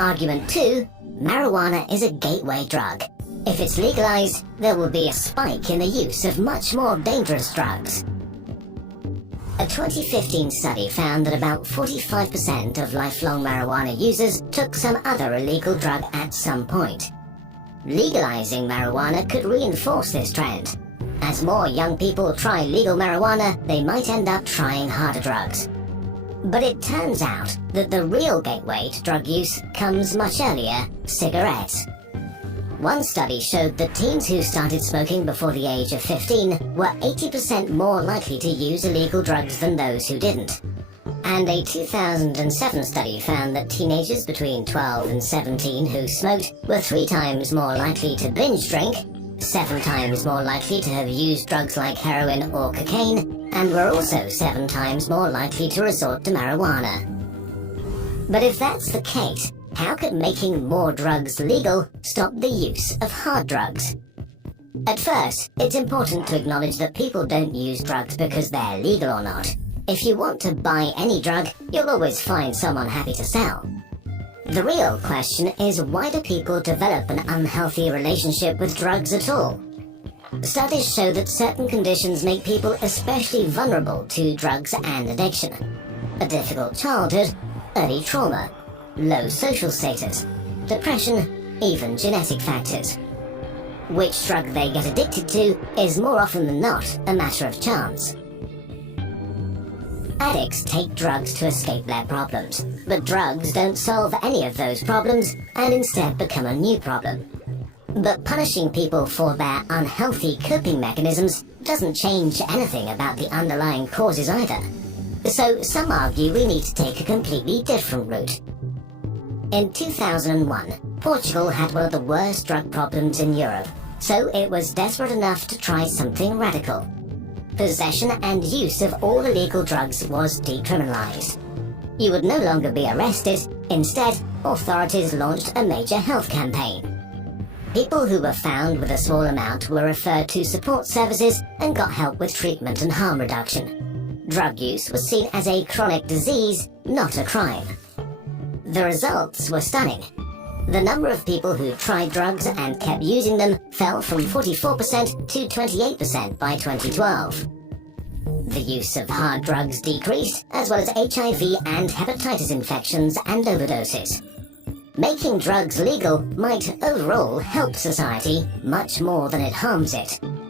Argument 2, marijuana is a gateway drug. If it's legalized, there will be a spike in the use of much more dangerous drugs. A 2015 study found that about 45% of lifelong marijuana users took some other illegal drug at some point. Legalizing marijuana could reinforce this trend. As more young people try legal marijuana, they might end up trying harder drugs. But it turns out that the real gateway to drug use comes much earlier: cigarettes. One study showed that teens who started smoking before the age of 15 were 80% more likely to use illegal drugs than those who didn't. And a 2007 study found that teenagers between 12 and 17 who smoked were 3 times more likely to binge drink, 7 times more likely to have used drugs like heroin or cocaine, and were also 7 times more likely to resort to marijuana. But if that's the case, how could making more drugs legal stop the use of hard drugs? At first, it's important to acknowledge that people don't use drugs because they're legal or not. If you want to buy any drug, you'll always find someone happy to sell. The real question is, why do people develop an unhealthy relationship with drugs at all? Studies show that certain conditions make people especially vulnerable to drugs and addiction. A difficult childhood, early trauma, low social status, depression, even genetic factors. Which drug they get addicted to is more often than not a matter of chance. Addicts take drugs to escape their problems, but drugs don't solve any of those problems and instead become a new problem. But punishing people for their unhealthy coping mechanisms doesn't change anything about the underlying causes either. So some argue we need to take a completely different route. In 2001, Portugal had one of the worst drug problems in Europe, so it was desperate enough to try something radical. Possession and use of all illegal drugs was decriminalized. You would no longer be arrested. Instead, authorities launched a major health campaign. People who were found with a small amount were referred to support services and got help with treatment and harm reduction. Drug use was seen as a chronic disease, not a crime. The results were stunning. The number of people who tried drugs and kept using them fell from 44% to 28% by 2012. The use of hard drugs decreased, as well as HIV and hepatitis infections and overdoses. Making drugs legal might overall help society much more than it harms it.